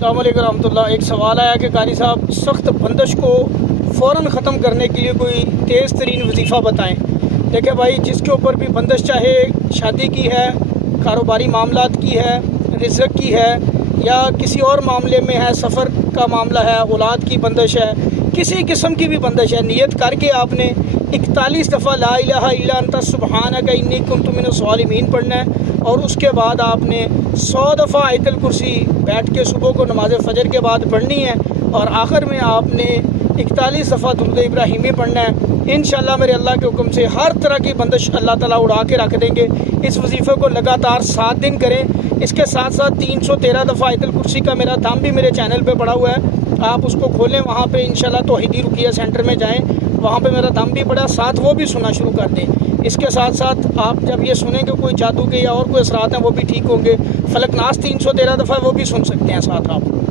السلام علیکم ورحمۃ اللہ۔ ایک سوال آیا کہ قاری صاحب سخت بندش کو فوراً ختم کرنے کے لیے کوئی تیز ترین وظیفہ بتائیں۔ دیکھیں بھائی، جس کے اوپر بھی بندش، چاہے شادی کی ہے، کاروباری معاملات کی ہے، رزق کی ہے، یا کسی اور معاملے میں ہے، سفر کا معاملہ ہے، اولاد کی بندش ہے، کسی قسم کی بھی بندش ہے، نیت کر کے آپ نے 41 دفعہ لا الہ الا انت سبحانک انی کنت من الظالمین پڑھنا ہے، اور اس کے بعد آپ نے 100 دفعہ آیت الکرسی بیٹھ کے صبح کو نماز فجر کے بعد پڑھنی ہے، اور آخر میں آپ نے 41 دفعہ درود ابراہیمی پڑھنا ہے۔ انشاءاللہ میرے اللہ کے حکم سے ہر طرح کی بندش اللہ تعالیٰ اڑا کے رکھ دیں گے۔ اس وظیفے کو لگاتار 7 دن کریں۔ اس کے ساتھ ساتھ 313 دفعہ آیت الکرسی کا میرا دم بھی میرے چینل پہ پڑا ہوا ہے، آپ اس کو کھولیں، وہاں پہ انشاءاللہ توحیدی رقیہ سینٹر میں جائیں، وہاں پہ میرا دم بھی پڑا، ساتھ وہ بھی سننا شروع کر دیں۔ اس کے ساتھ ساتھ آپ جب یہ سنیں کہ کوئی جادو کے یا اور کوئی اثرات ہیں وہ بھی ٹھیک ہوں گے، فلک ناس 313 دفعہ وہ بھی سن سکتے ہیں ساتھ آپ۔